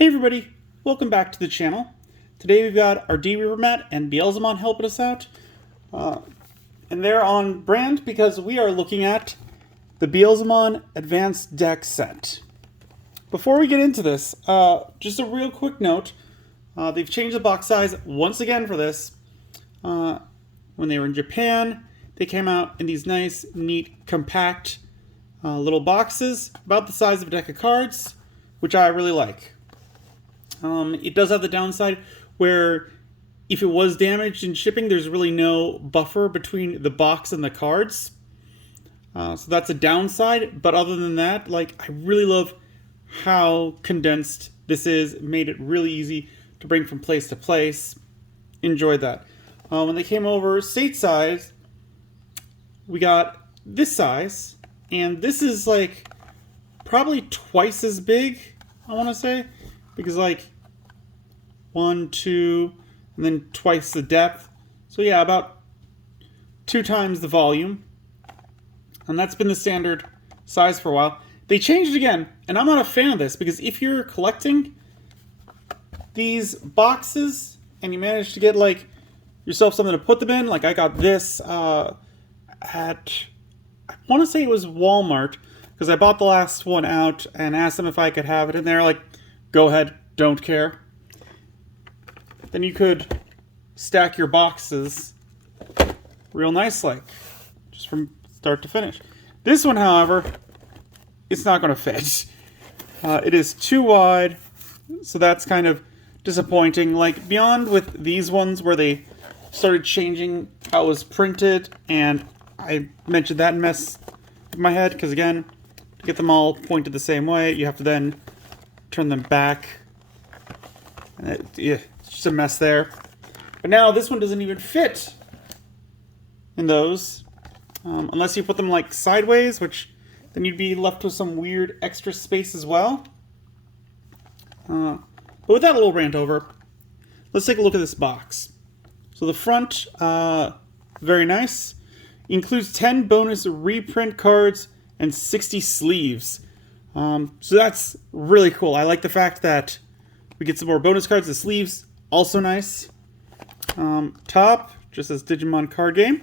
Hey everybody, welcome back to the channel. Today we've got our D-Reaper Matt and Beelzemon helping us out. And they're on brand because we are looking at the Beelzemon Advanced Deck set. Before we get into this, just a real quick note. They've changed the box size once again for this. When they were in Japan, they came out in these nice, neat, compact little boxes, about the size of a deck of cards, which I really like. It does have the downside where if it was damaged in shipping, there's really no buffer between the box and the cards. So that's a downside, but other than that, like, I really love how condensed this is. It made it really easy to bring from place to place. Enjoyed that. When they came over stateside, we got this size, and this is like probably twice as big, I want to say, because like 1, 2, and then twice the depth. So yeah, about 2 times the volume. And that's been the standard size for a while. They changed it again, and I'm not a fan of this because if you're collecting these boxes and you manage to get like yourself something to put them in, like I got this at, I want to say it was Walmart, because I bought the last one out and asked them if I could have it in there. Like, go ahead, don't care. Then you could stack your boxes real nice, like, just from start to finish. This one, however, it's not going to fit. It is too wide, so that's kind of disappointing. Like, beyond with these ones where they started changing how it was printed, and I mentioned that mess in my head, because again, to get them all pointed the same way, you have to then turn them back. And it's just a mess there. But now this one doesn't even fit in those, unless you put them like sideways, which then you'd be left with some weird extra space as well. But with that little rant over, let's take a look at this box. So the front, very nice. Includes 10 bonus reprint cards and 60 sleeves. So that's really cool. I like the fact that we get some more bonus cards. The sleeves, also nice. Top, just says Digimon Card Game.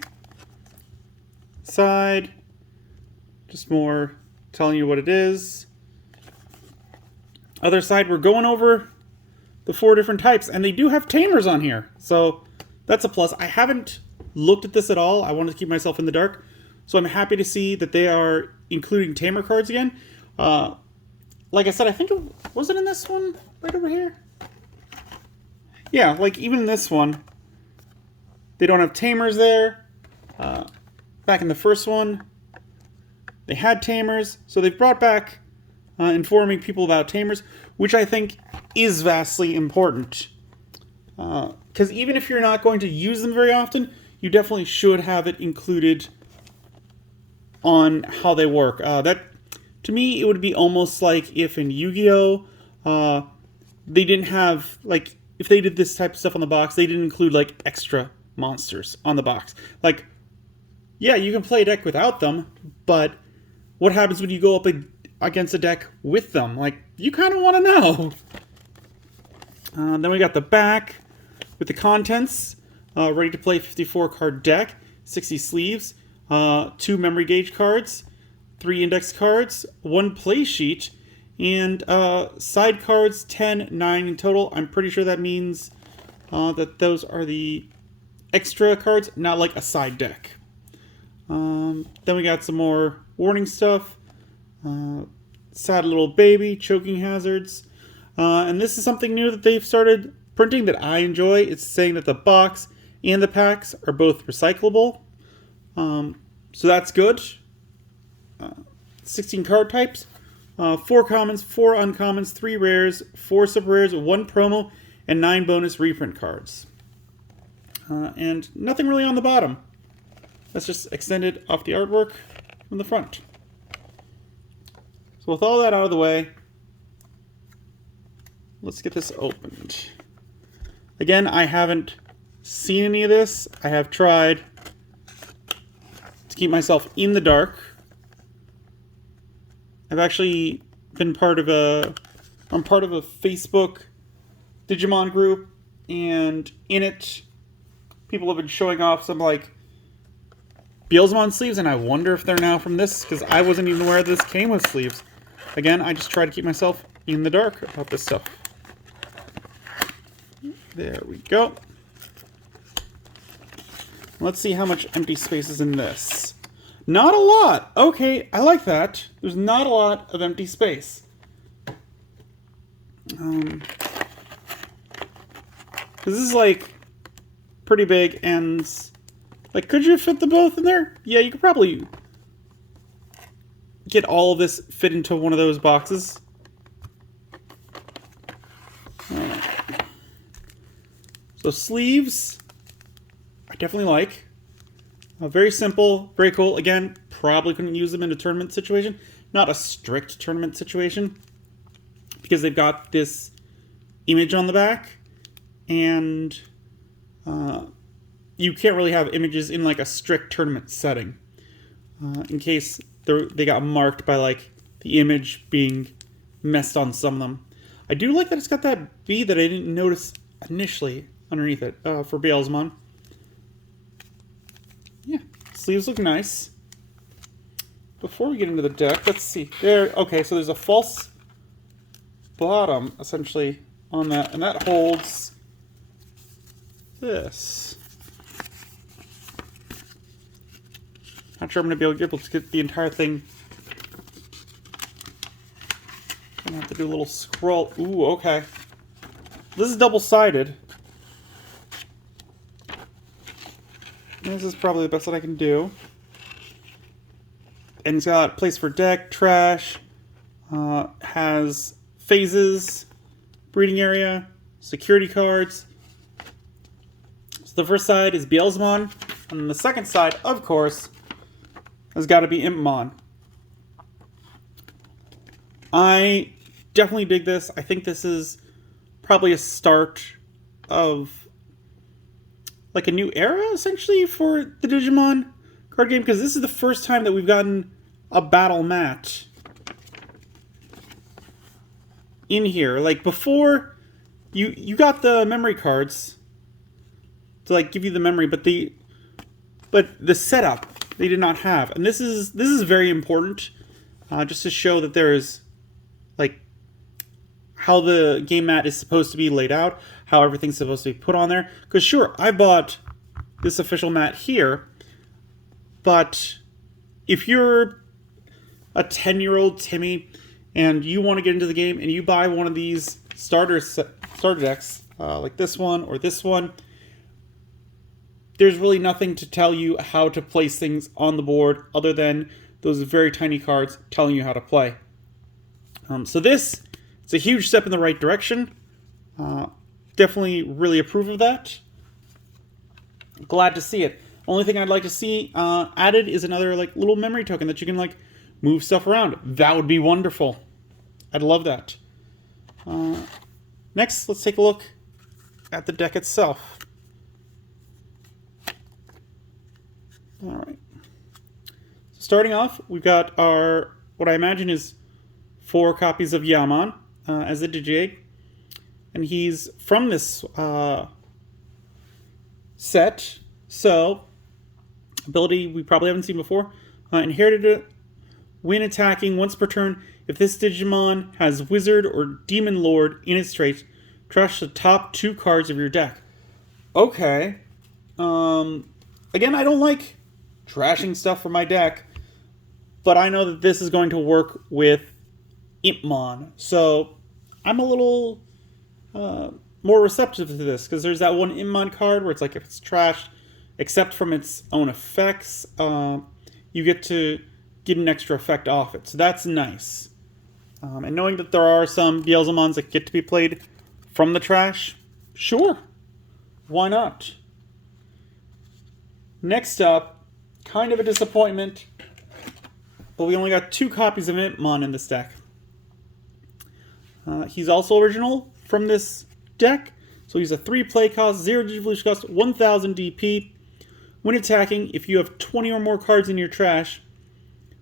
Side, just more telling you what it is. Other side, we're going over the 4 different types, and they do have tamers on here. So that's a plus. I haven't looked at this at all. I wanted to keep myself in the dark. So I'm happy to see that they are including tamer cards again. Like I said, I think was it in this one right over here? Yeah, like even in this one, they don't have tamers there. Back in the first one, they had tamers. So they've brought back informing people about tamers, which I think is vastly important. Because even if you're not going to use them very often, you definitely should have it included on how they work. That, to me, it would be almost like if in Yu-Gi-Oh! They didn't have, like, if they did this type of stuff on the box, they didn't include, like, extra monsters on the box. Like, yeah, you can play a deck without them, but what happens when you go up against a deck with them? Like, you kind of want to know. Then we got the back with the contents. Ready to play 54 card deck, 60 sleeves, 2 memory gauge cards, 3 index cards, 1 play sheet, and side cards 10, 9 in total. I'm pretty sure that means that those are the extra cards, not like a side deck. Then we got some more warning stuff. Sad little baby, choking hazards. And this is something new that they've started printing that I enjoy. It's saying that the box and the packs are both recyclable. So that's good. 16 card types. 4 commons, 4 uncommons, 3 rares, 4 super rares, 1 promo, and 9 bonus reprint cards. And nothing really on the bottom. That's just extended off the artwork from the front. So with all that out of the way, let's get this opened. Again, I haven't seen any of this. I have tried to keep myself in the dark. I've actually been part of a I'm part of a Facebook Digimon group, and in it, people have been showing off some, like, Beelzemon sleeves, and I wonder if they're now from this, because I wasn't even aware this came with sleeves. Again, I just try to keep myself in the dark about this stuff. There we go. Let's see how much empty space is in this. Not a lot! Okay, I like that. There's not a lot of empty space. This is, like, pretty big, and... like, could you fit the both in there? Yeah, you could probably get all of this fit into one of those boxes. So sleeves, I definitely like. Very simple, very cool. Again, probably couldn't use them in a tournament situation. Not a strict tournament situation, because they've got this image on the back, and you can't really have images in like a strict tournament setting, in case they got marked by like the image being messed on some of them. I do like that it's got that B that I didn't notice initially underneath it for Beelzemon. Yeah, sleeves look nice. Before we get into the deck, let's see. There, okay, so there's a false bottom essentially on that, and that holds this. Not sure I'm going to be able to get the entire thing. I'm going to have to do a little scroll. Ooh, okay. This is double-sided. This is probably the best that I can do. And it's got place for deck, trash, has phases, breeding area, security cards. So the first side is Beelzemon, and the second side, of course, has got to be Impmon. I definitely dig this. I think this is probably a start of like a new era, essentially, for the Digimon card game, because this is the first time that we've gotten a battle mat in here. Like, before, you got the memory cards to like give you the memory, but the setup they did not have, and this is very important, just to show that there is like how the game mat is supposed to be laid out, how everything's supposed to be put on there. Because sure, I bought this official mat here, but if you're a 10-year-old Timmy and you want to get into the game and you buy one of these starter decks, like this one or this one, there's really nothing to tell you how to place things on the board other than those very tiny cards telling you how to play. So this, it's a huge step in the right direction. Definitely really approve of that. Glad to see it. Only thing I'd like to see added is another like little memory token that you can like move stuff around. That would be wonderful. I'd love that. Next, let's take a look at the deck itself. All right. So starting off, we've got our, what I imagine is 4 copies of Yaman as a Digi-Egg. And he's from this set. So, ability we probably haven't seen before. Inherited it. When attacking once per turn, if this Digimon has Wizard or Demon Lord in its trait, trash the top 2 cards of your deck. Okay. Again, I don't like trashing stuff from my deck, but I know that this is going to work with Impmon, so I'm a little more receptive to this, because there's that one Impmon card where it's like if it's trashed, except from its own effects, you get to get an extra effect off it, so that's nice. And knowing that there are some Beelzemons that get to be played from the trash, sure, why not? Next up, kind of a disappointment, but we only got 2 copies of Impmon in this deck. He's also original from this deck, so he's a 3 play cost, 0 Digivolution cost, 1000 DP. When attacking, if you have 20 or more cards in your trash,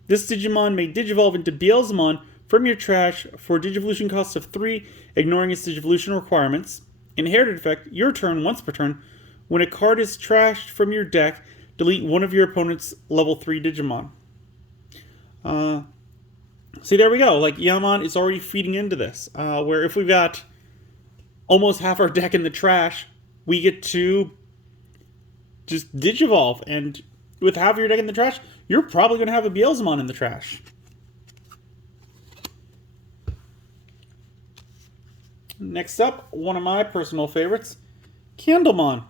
this Digimon may Digivolve into Beelzemon from your trash for Digivolution cost of 3, ignoring its Digivolution requirements. Inherited effect, your turn once per turn. When a card is trashed from your deck, delete one of your opponent's level 3 Digimon. See, there we go. Like, Yaman is already feeding into this. Where if we've got almost half our deck in the trash, we get to just Digivolve. And with half your deck in the trash, you're probably going to have a Beelzemon in the trash. Next up, one of my personal favorites, Candlemon.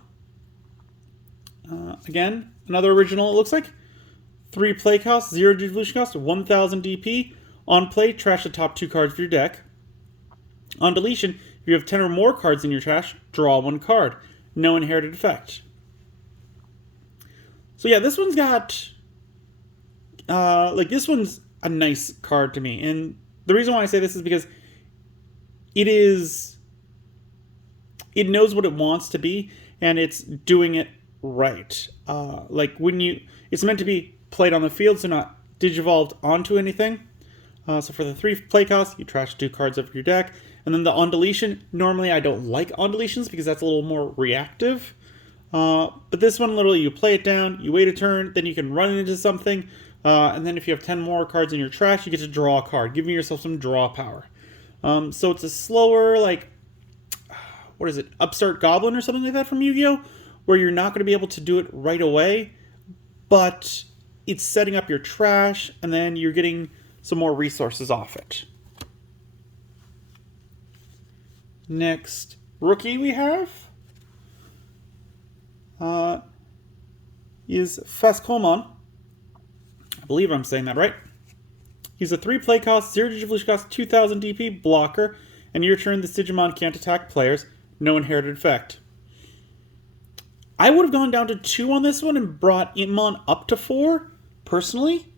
Again, another original, it looks like. 3 play cost, 0 Digivolution cost, 1000 DP. On play, trash the top 2 cards of your deck. On deletion, if you have 10 or more cards in your trash, draw 1 card. No inherited effect. So yeah, this one's got... this one's a nice card to me. And the reason why I say this is because it knows what it wants to be, and it's doing it right. It's meant to be played on the field, so not digivolved onto anything. So for the 3 play cost, you trash 2 cards of your deck. And then the on deletion, normally I don't like on deletions because that's a little more reactive. But this one, literally, you play it down, you wait a turn, then you can run into something. And then if you have 10 more cards in your trash, you get to draw a card, giving yourself some draw power. So it's a slower, what is it, Upstart Goblin or something like that from Yu-Gi-Oh! Where you're not going to be able to do it right away, but it's setting up your trash, and then you're getting some more resources off it. Next rookie we have is Fascomon. I believe I'm saying that right. He's a 3 play cost, 0 Digivolution cost, 2000 DP blocker, and your turn this Digimon can't attack players. No inherited effect. I would have gone down to 2 on this one and brought Imon up to 4, personally,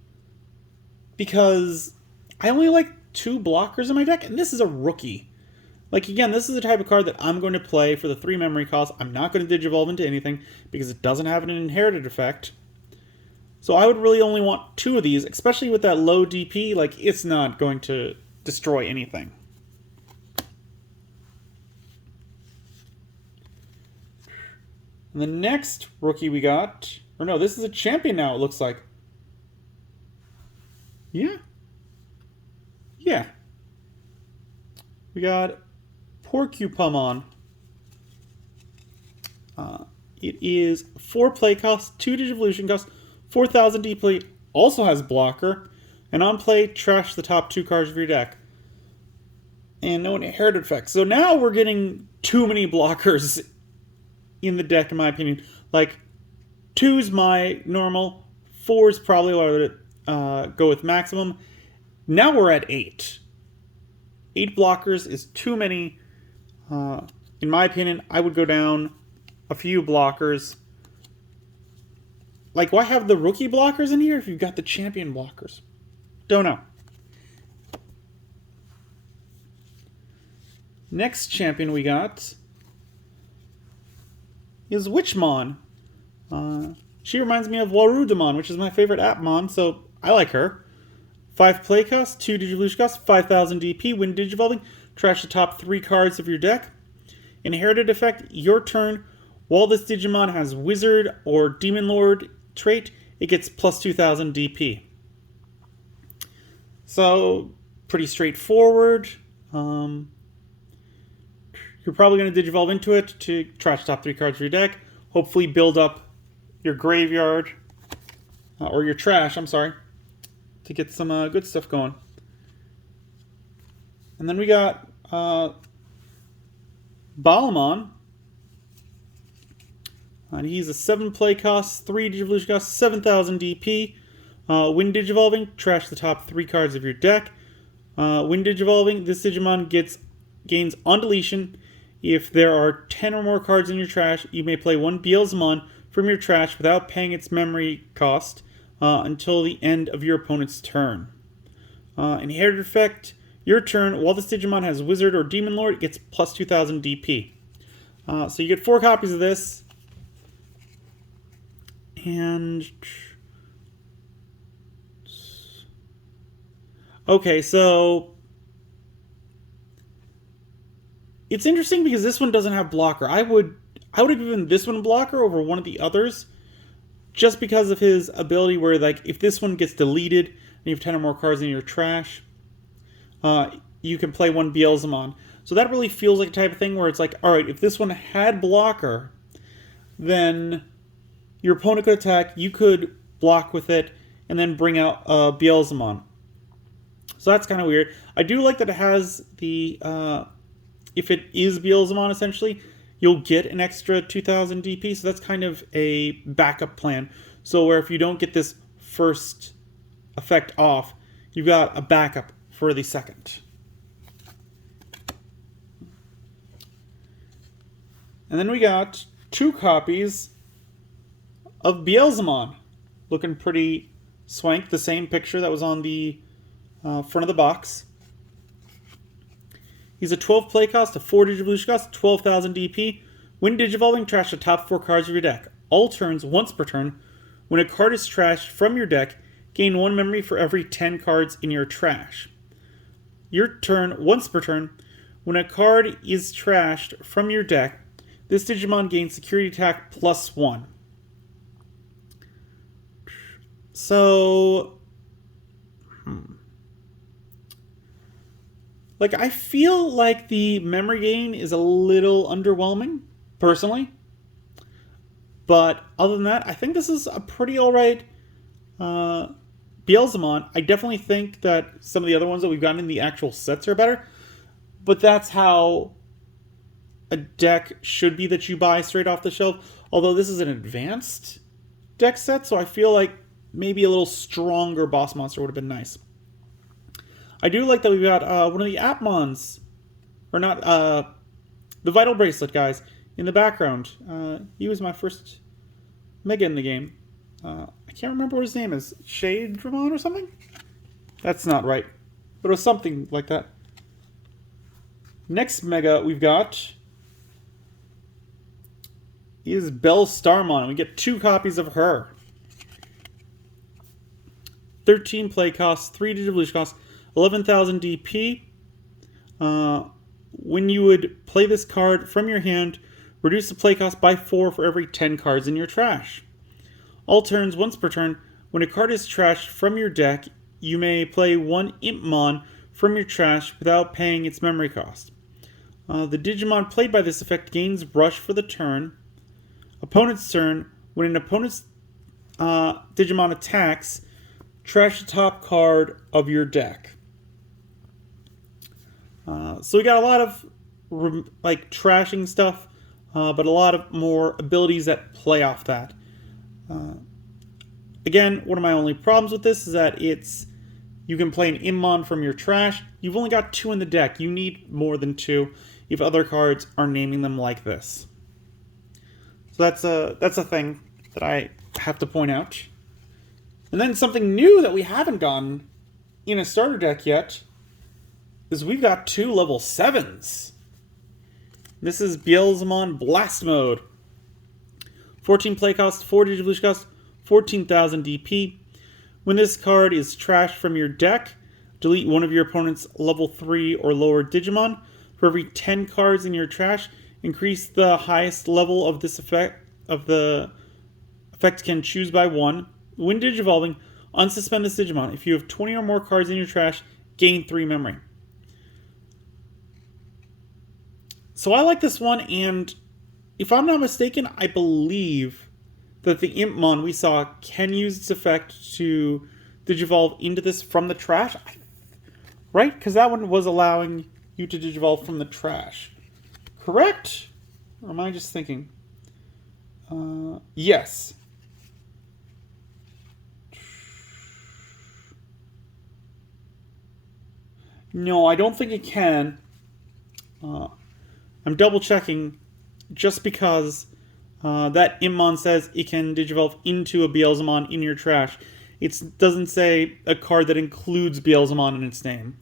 because I only like 2 blockers in my deck, and this is a rookie. Again, this is the type of card that I'm going to play for the 3 memory cost. I'm not going to Digivolve into anything because it doesn't have an inherited effect. So I would really only want 2 of these, especially with that low DP. It's not going to destroy anything. And the next rookie we got... Or no, this is a champion now, it looks like. Yeah. Yeah. We got Porcupamon. It is 4 play cost, 2 Digivolution cost, 4000 DP, also has blocker, and on play, trash the top 2 cards of your deck. And no inherited effects. So now we're getting too many blockers in the deck, in my opinion. 2's my normal, 4's probably what I would go with maximum. Now we're at 8. 8 blockers is too many. In my opinion, I would go down a few blockers. Why have the rookie blockers in here if you've got the champion blockers? Don't know. Next champion we got is Witchmon. She reminds me of Warudamon, which is my favorite Appmon, so I like her. 5 play cost, 2 Digivolution cost, 5000 DP. When Digivolving, trash the top 3 cards of your deck. Inherited effect, your turn. While this Digimon has Wizard or Demon Lord trait, it gets plus 2000 DP. So, pretty straightforward. You're probably going to Digivolve into it to trash the top 3 cards of your deck. Hopefully build up your graveyard, or your trash, I'm sorry, to get some good stuff going. And then we got Beelzemon. And he's a 7 play cost, 3 Digivolution cost, 7000 DP. When Digivolving, trash the top 3 cards of your deck. When Digivolving, this Digimon gains on deletion. If there are 10 or more cards in your trash, you may play 1 Beelzemon from your trash without paying its memory cost until the end of your opponent's turn. Inherited effect, your turn. While this Digimon has Wizard or Demon Lord, it gets plus 2000 DP. So you get 4 copies of this. And... okay, so It's interesting because this one doesn't have blocker. I would have given this one blocker over one of the others, just because of his ability where, like, if this one gets deleted and you have 10 or more cards in your trash, you can play one Beelzemon. So that really feels like a type of thing where it's like, alright, if this one had blocker, then your opponent could attack, you could block with it, and then bring out Beelzemon. So that's kind of weird. I do like that it has the, if it is Beelzemon, essentially, you'll get an extra 2000 DP, so that's kind of a backup plan. So where if you don't get this first effect off, you've got a backup for the second. And then we got 2 copies of Beelzemon. Looking pretty swank. The same picture that was on the front of the box. He's a 12 play cost, a 4 Digivolution cost, 12,000 DP. When Digivolving, trash the top 4 cards of your deck. All turns, once per turn. When a card is trashed from your deck, gain 1 memory for every 10 cards in your trash. Your turn, once per turn. When a card is trashed from your deck, this Digimon gains security attack +1. So, like, I feel like the memory gain is a little underwhelming, personally. But other than that, I think this is a pretty alright Beelzemon. I definitely think that some of the other ones that we've gotten in the actual sets are better. But that's how a deck should be that you buy straight off the shelf. Although this is an advanced deck set, so I feel like maybe a little stronger boss monster would have been nice. I do like that we've got one of the Appmons, or not, the Vital Bracelet guys in the background. He was my first Mega in the game. I can't remember what his name is. Shadramon or something? That's not right. But it was something like that. Next Mega we've got is Bellstarmon, and we get 2 copies of her. 13 play costs, 3 Digivolution costs, 11,000 DP. When you would play this card from your hand, reduce the play cost by 4 for every 10 cards in your trash. All turns, once per turn. When a card is trashed from your deck, you may play 1 Impmon from your trash without paying its memory cost. The Digimon played by this effect gains Rush for the turn. Opponent's turn. When an opponent's Digimon attacks, trash the top card of your deck. So we got a lot of like trashing stuff, but a lot of more abilities that play off that. Again, one of my only problems with this is that you can play an Immon from your trash. You've only got 2 in the deck. You need more than 2 if other cards are naming them like this. So that's a thing that I have to point out. And then something new that we haven't gotten in a starter deck yet is we've got 2 level 7s. This is Beelzemon Blast Mode. 14 play cost, 4 Digivolution cost, 14,000 DP. When this card is trashed from your deck, delete one of your opponent's level 3 or lower Digimon. For every 10 cards in your trash, increase the highest level of this effect can choose by 1. When Digivolving, unsuspend this Digimon. If you have 20 or more cards in your trash, gain 3 memory. So I like this one, and if I'm not mistaken, I believe that the Impmon we saw can use its effect to Digivolve into this from the trash. Right? Because that one was allowing you to Digivolve from the trash. Correct? Or am I just thinking? Yes. No, I don't think it can. I'm double checking just because that Immon says it can Digivolve into a Beelzemon in your trash. It doesn't say a card that includes Beelzemon in its name.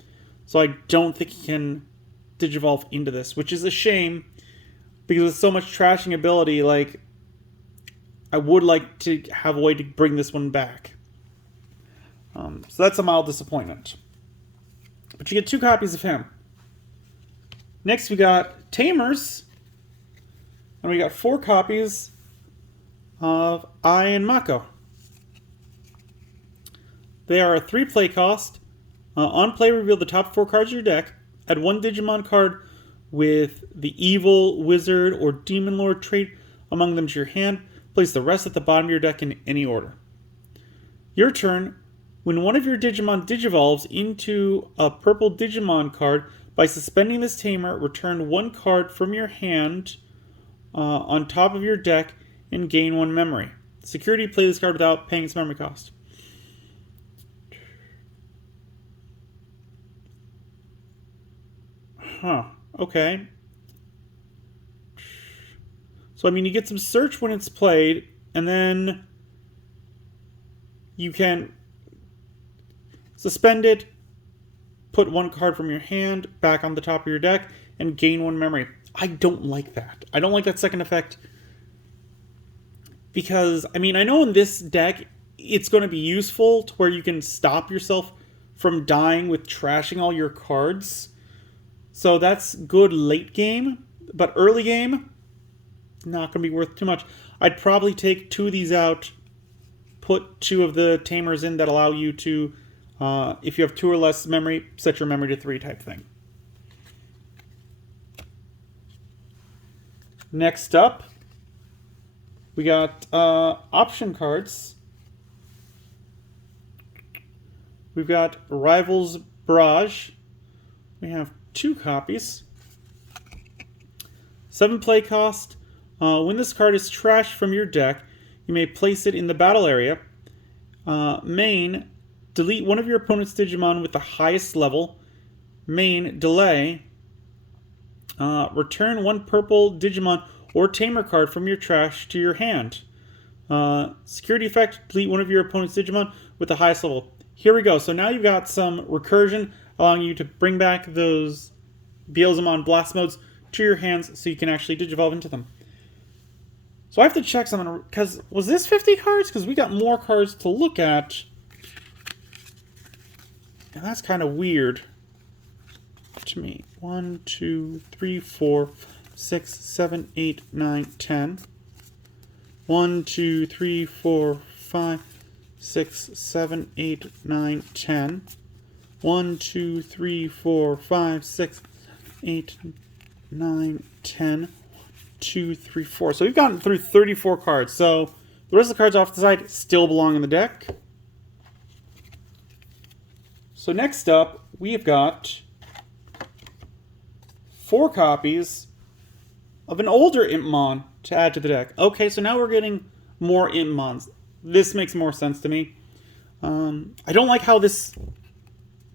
So I don't think it can Digivolve into this, which is a shame because with so much trashing ability, like, I would like to have a way to bring this one back. So that's a mild disappointment. But you get 2 copies of him. Next we got Tamers. And we got 4 copies of Ai and Mako. They are a 3 play cost. On play, reveal the top 4 cards of your deck. Add 1 Digimon card with the Evil, Wizard, or Demon Lord trait among them to your hand. Place the rest at the bottom of your deck in any order. Your turn. When one of your Digimon digivolves into a purple Digimon card, by suspending this tamer, return 1 card from your hand on top of your deck and gain 1 memory. Security, play this card without paying its memory cost. Huh. Okay. So, I mean, you get some search when it's played, and then you can suspend it, put 1 card from your hand back on the top of your deck, and gain 1 memory. I don't like that. I don't like that second effect. Because, I mean, I know in this deck, it's going to be useful to where you can stop yourself from dying with trashing all your cards. So that's good late game. But early game, not going to be worth too much. I'd probably take 2 of these out, put 2 of the tamers in that allow you to, if you have 2 or less memory, set your memory to 3 type thing. Next up, we got option cards. We've got Rivals Barrage. We have 2 copies. 7 play cost. When this card is trashed from your deck, you may place it in the battle area. Main, delete one of your opponent's Digimon with the highest level. Main, delay. Return 1 purple Digimon or Tamer card from your trash to your hand. Security effect, delete one of your opponent's Digimon with the highest level. Here we go. So now you've got some recursion allowing you to bring back those Beelzemon Blast Modes to your hands so you can actually Digivolve into them. So I have to check something, because was this 50 cards? Because we got more cards to look at. And that's kind of weird to me. 1, 2, 3, 4, 6, 7, 8, 9, 10. 1, 2, 3, 4, 5, 6, 7, 8, 9, 10. 1, 2, 3, 4, 5, 6, 8, 9, 10. 2, 3, 4. So we've gotten through 34 cards. So the rest of the cards off to the side still belong in the deck. So next up, we have got 4 copies of an older Impmon to add to the deck. Okay, so now we're getting more Impmons. This makes more sense to me. I don't like how this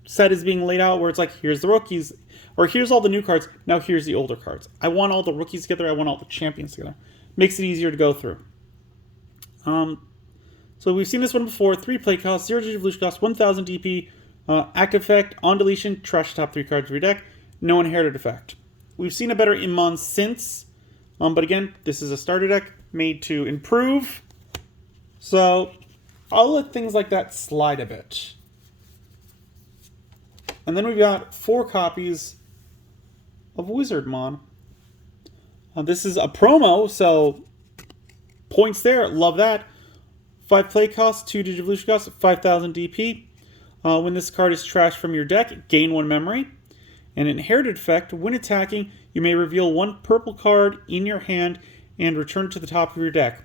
set is being laid out, where it's like, here's the rookies, or here's all the new cards, now here's the older cards. I want all the rookies together, I want all the champions together. Makes it easier to go through. So we've seen this one before. 3 play cost, 0 evolution cost, 1000 DP, active effect, on deletion, trash the top 3 cards of your deck, no inherited effect. We've seen a better Impmon since, but again, this is a starter deck made to improve. So I'll let things like that slide a bit. And then we've got 4 copies of Wizardmon. This is a promo, so points there. Love that. 5 play cost, 2 Digivolution cost, 5000 DP. When this card is trashed from your deck, gain 1 memory. An inherited effect, when attacking, you may reveal 1 purple card in your hand and return it to the top of your deck.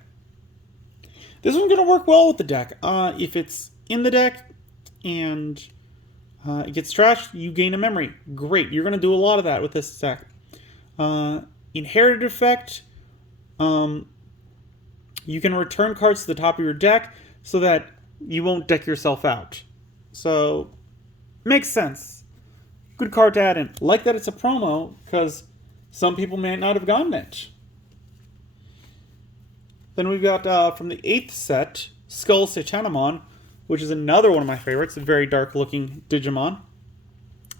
This one's going to work well with the deck. If it's in the deck and it gets trashed, you gain a memory. Great. You're going to do a lot of that with this deck. Inherited effect, you can return cards to the top of your deck so that you won't deck yourself out. So, makes sense. Good card to add in. Like that it's a promo, because some people may not have gotten it. Then we've got, from the 8th set, Skull Satanamon, which is another one of my favorites, a very dark-looking Digimon.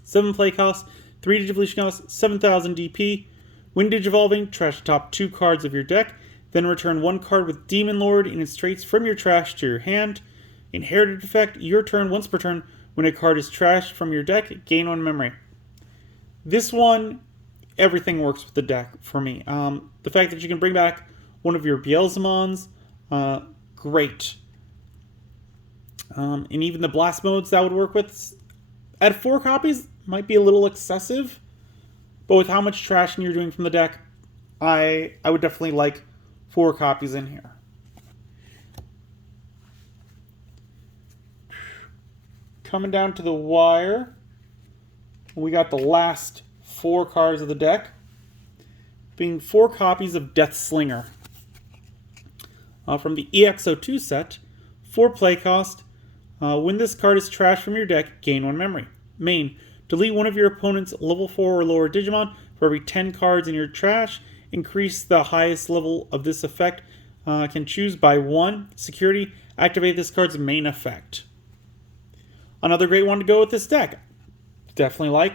7 play cost, 3 Digivolution cost, 7000 DP. When Digivolving, trash the top 2 cards of your deck, then return 1 card with Demon Lord in its traits from your trash to your hand. Inherited effect, your turn once per turn. When a card is trashed from your deck, gain 1 memory. This one, everything works with the deck for me. The fact that you can bring back one of your Beelzemons, great. And even the blast modes that would work with. At 4 copies, might be a little excessive. But with how much trashing you're doing from the deck, I would definitely like 4 copies in here. Coming down to the wire, we got the last 4 cards of the deck, being 4 copies of Death Slinger. From the EX02 set, 4 play cost. When this card is trashed from your deck, gain 1 memory. Main, delete one of your opponent's level 4 or lower Digimon for every 10 cards in your trash. Increase the highest level of this effect. Can choose by 1. Security, activate this card's main effect. Another great one to go with this deck. Definitely like.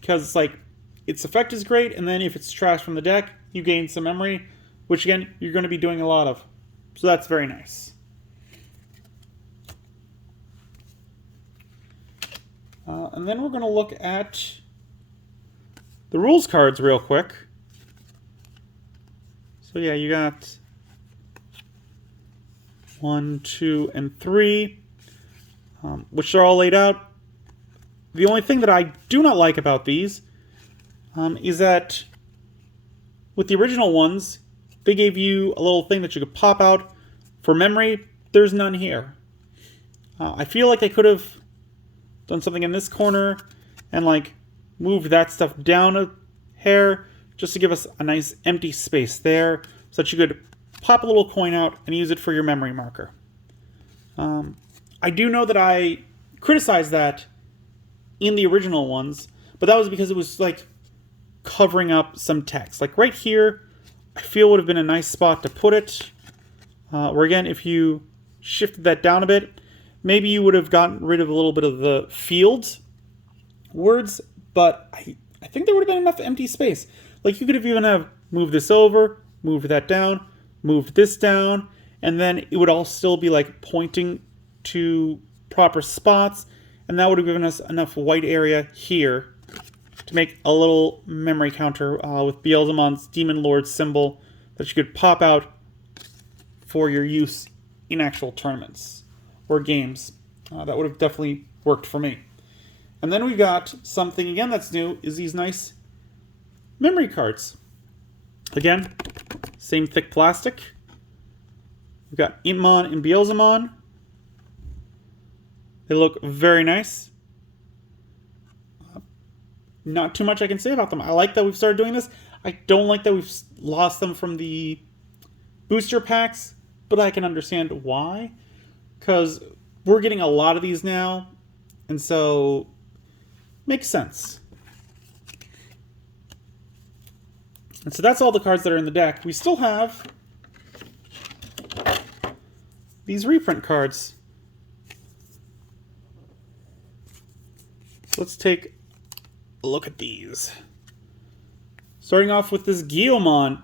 Because it's like, its effect is great, and then if it's trashed from the deck, you gain some memory, which again, you're going to be doing a lot of. So that's very nice. And then we're going to look at the rules cards real quick. So yeah, you got 1, 2, and 3, which are all laid out. The only thing that I do not like about these is that with the original ones, they gave you a little thing that you could pop out for memory. There's none here. I feel like they could have done something in this corner and like moved that stuff down a hair just to give us a nice empty space there so that you could pop a little coin out and use it for your memory marker. I do know that I criticized that in the original ones, but that was because it was like covering up some text. Like right here, I feel would have been a nice spot to put it. Where again, if you shifted that down a bit, maybe you would have gotten rid of a little bit of the field words, but I think there would have been enough empty space. Like you could have even have moved this over, moved that down, moved this down, and then it would all still be like pointing to proper spots, and that would have given us enough white area here to make a little memory counter with Beelzemon's Demon Lord symbol that you could pop out for your use in actual tournaments or games. That would have definitely worked for me. And then we got something again that's new, is these nice memory cards. Again, same thick plastic. We've got Imon and Beelzemon. They look very nice. Not too much I can say about them. I like that we've started doing this. I don't like that we've lost them from the booster packs, but I can understand why. Because we're getting a lot of these now, and so makes sense. And so that's all the cards that are in the deck. We still have these reprint cards. So let's take a look at these. Starting off with this Guillemon.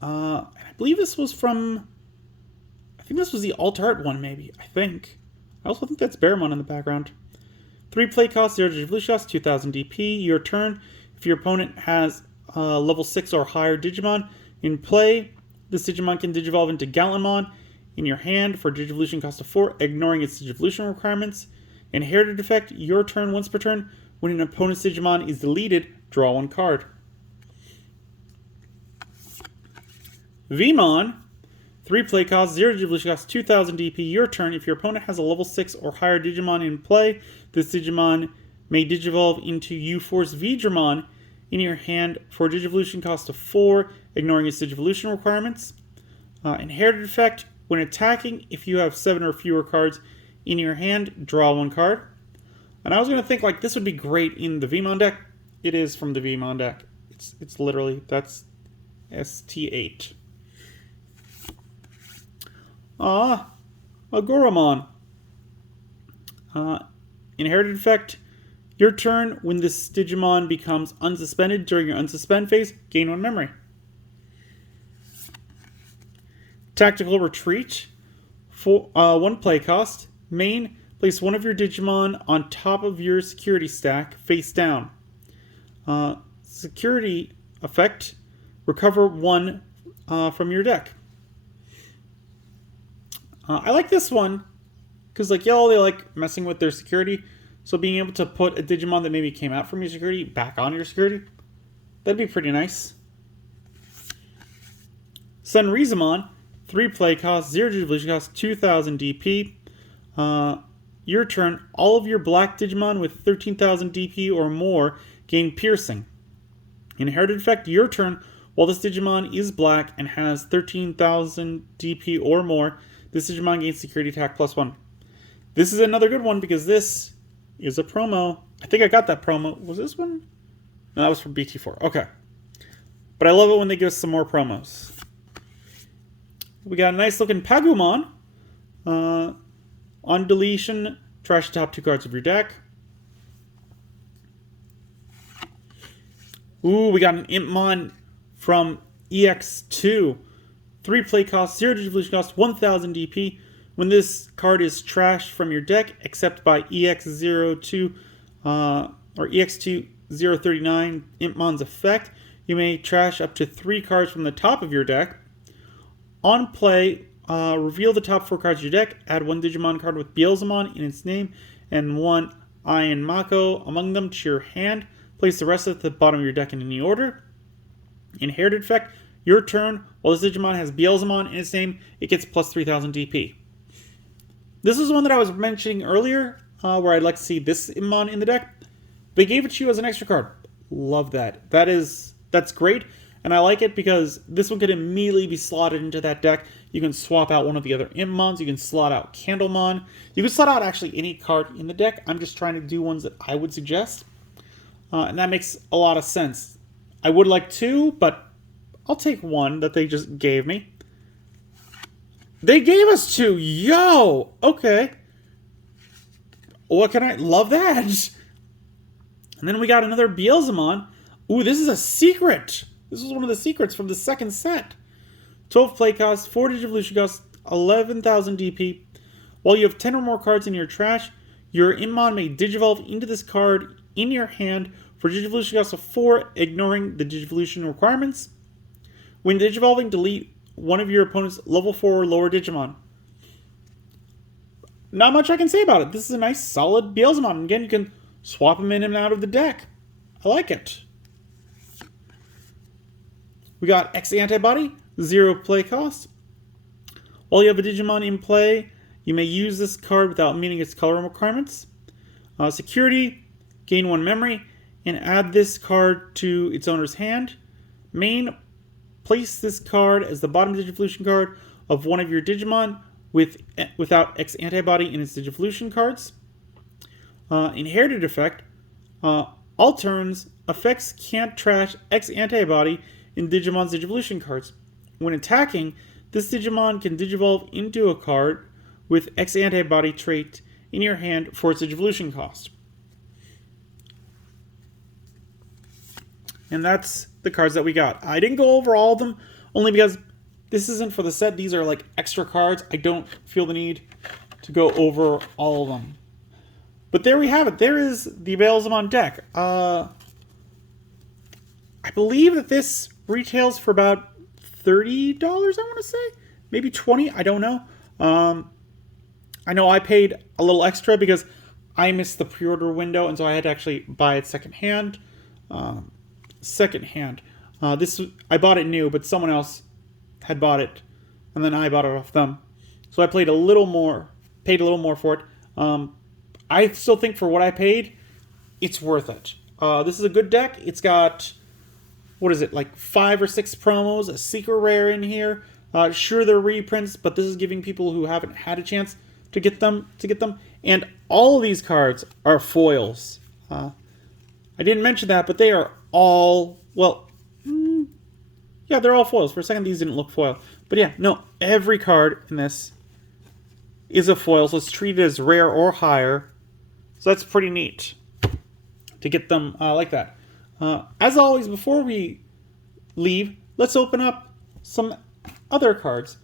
I believe this was from... I think this was the alt art one, maybe. I think. I also think that's Bearmon in the background. 3 play cost, 0 Digivolution cost, 2000 DP. Your turn. If your opponent has level 6 or higher Digimon in play, this Digimon can Digivolve into Gallantmon in your hand for Digivolution cost of 4, ignoring its Digivolution requirements. Inherited effect, your turn once per turn. When an opponent's Digimon is deleted, draw 1 card. Vmon, 3 play cost, 0 Digivolution cost, 2000 DP. Your turn. If your opponent has a level 6 or higher Digimon in play, this Digimon may Digivolve into U-Force Veedramon in your hand for Digivolution cost of 4, ignoring its Digivolution requirements. Inherited effect, when attacking, if you have 7 or fewer cards in your hand, draw 1 card. And I was going to think like this would be great in the Vmon deck. It is from the Vmon deck. It's literally, that's ST8. Agoramon. Inherited effect. Your turn, when this Digimon becomes unsuspended during your unsuspend phase, gain 1 memory. Tactical Retreat. 1 play cost. Main, place one of your Digimon on top of your security stack, face down. security effect, recover 1 from your deck. I like this one because, like, y'all, they like messing with their security. So being able to put a Digimon that maybe came out from your security back on your security, that'd be pretty nice. Sunrizamon, 3 play cost, 0 Digivolution cost, 2000 DP. Your turn, all of your black Digimon with 13,000 DP or more gain piercing. Inherited effect, your turn, while this Digimon is black and has 13,000 DP or more, this Digimon gains security attack +1. This is another good one because this is a promo. I think I got that promo. Was this one? No, that was from BT4. Okay. But I love it when they give us some more promos. We got a nice looking Pagumon. On deletion, trash the top 2 cards of your deck. Ooh, we got an Impmon from EX2. 3 play cost, 0 Digivolution cost, 1000 DP. When this card is trashed from your deck, except by EX02 or EX2039 Impmon's effect, you may trash up to 3 cards from the top of your deck. On play, reveal the top 4 cards of your deck, add 1 Digimon card with Beelzemon in its name, and 1 Iron Mako among them to your hand. Place the rest at the bottom of your deck in any order. Inherited effect, your turn, while this Digimon has Beelzemon in its name, it gets plus 3000 DP. This is one that I was mentioning earlier, where I'd like to see this Impmon in the deck. They gave it to you as an extra card. Love that. That's great, and I like it because this one could immediately be slotted into that deck. You can swap out one of the other Impmons. You can slot out Candlemon. You can slot out actually any card in the deck. I'm just trying to do ones that I would suggest, and that makes a lot of sense. I would like 2, but I'll take 1 that they just gave me. They gave us 2. Yo! Okay. What can I... Love that. And then we got another Beelzemon. Ooh, this is a secret. This is one of the secrets from the second set. 12 play cost, 4 Digivolution cost, 11,000 DP. While you have 10 or more cards in your trash, your Impmon may Digivolve into this card in your hand for Digivolution cost of 4, ignoring the Digivolution requirements. When Digivolving, delete one of your opponent's level 4 or lower Digimon. Not much I can say about it. This is a nice, solid Beelzemon. Again, you can swap him in and out of the deck. I like it. We got X Antibody, 0 play cost. While you have a Digimon in play, you may use this card without meeting its color requirements. Security, gain 1 memory, and add this card to its owner's hand. Main, place this card as the bottom Digivolution card of one of your Digimon without X Antibody in its Digivolution cards. Inherited effect, all turns, effects can't trash X Antibody in Digimon's Digivolution cards. When attacking, this Digimon can Digivolve into a card with X Antibody trait in your hand for its Digivolution cost. And that's the cards that we got. I didn't go over all of them, only because this isn't for the set. These are like extra cards. I don't feel the need to go over all of them. But there we have it. There is the Beelzemon deck. I believe that this retails for about $30, I want to say. Maybe $20, I don't know. I know I paid a little extra because I missed the pre-order window, and so I had to actually buy it secondhand. This I bought it new, but someone else had bought it, and then I bought it off them. So I paid a little more for it. I still think for what I paid, it's worth it. This is a good deck. It's got, what is it, like 5 or 6 promos, a secret rare in here. Sure, they're reprints, but this is giving people who haven't had a chance to get them. And all of these cards are foils. I didn't mention that, but they are all, well, yeah, they're all foils. For a second, these didn't look foil. But yeah, no, every card in this is a foil, so it's treated as rare or higher. So that's pretty neat to get them like that. As always, before we leave, let's open up some other cards.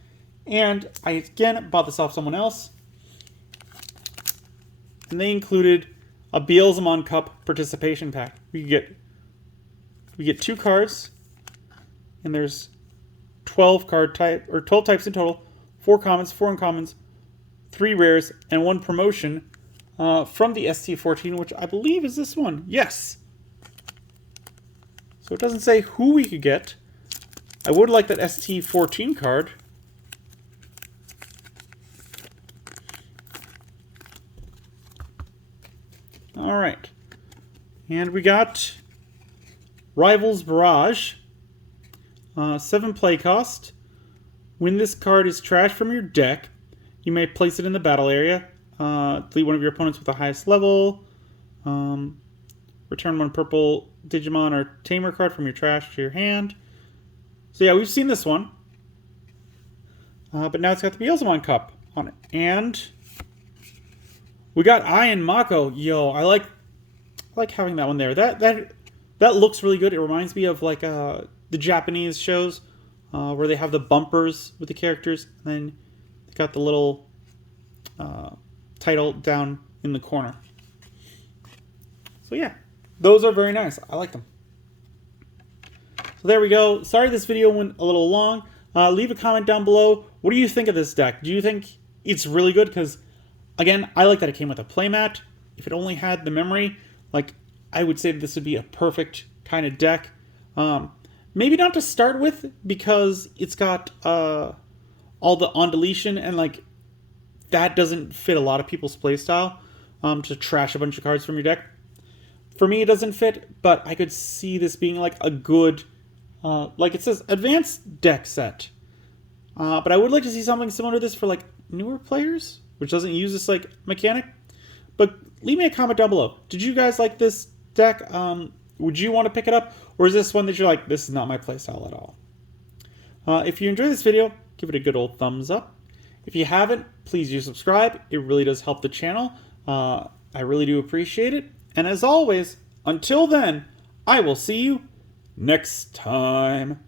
And I, again, bought this off someone else. And they included a Beelzemon Cup participation pack. You get we get 2 cards, and there's 12 types in total, 4 commons, 4 uncommons, 3 rares, and 1 promotion from the ST14, which I believe is this one. Yes! So it doesn't say who we could get. I would like that ST14 card. Alright. And we got Rivals Barrage. 7 play cost. When this card is trashed from your deck, you may place it in the battle area. Delete one of your opponents with the highest level. Return 1 purple Digimon or Tamer card from your trash to your hand. So yeah, we've seen this one. But now it's got the Beelzemon Cup on it. And we got Ai and Mako. Yo, I like having that one there. That looks really good. It reminds me of like the Japanese shows where they have the bumpers with the characters, and then they got the little title down in the corner. So yeah, those are very nice. I like them. So there we go. Sorry this video went a little long. Leave a comment down below. What do you think of this deck? Do you think it's really good? Because, again, I like that it came with a playmat. If it only had the memory, like, I would say this would be a perfect kind of deck. Maybe not to start with, because it's got all the on deletion, and, like, that doesn't fit a lot of people's playstyle, to trash a bunch of cards from your deck. For me, it doesn't fit, but I could see this being, like, a good... like it says, advanced deck set. But I would like to see something similar to this for, like, newer players, which doesn't use this, like, mechanic. But leave me a comment down below. Did you guys like this deck? Would you want to pick it up? Or is this one that you're like, this is not my playstyle at all? If you enjoyed this video, give it a good old thumbs up. If you haven't, please do subscribe. It really does help the channel. I really do appreciate it. And as always, until then, I will see you next time.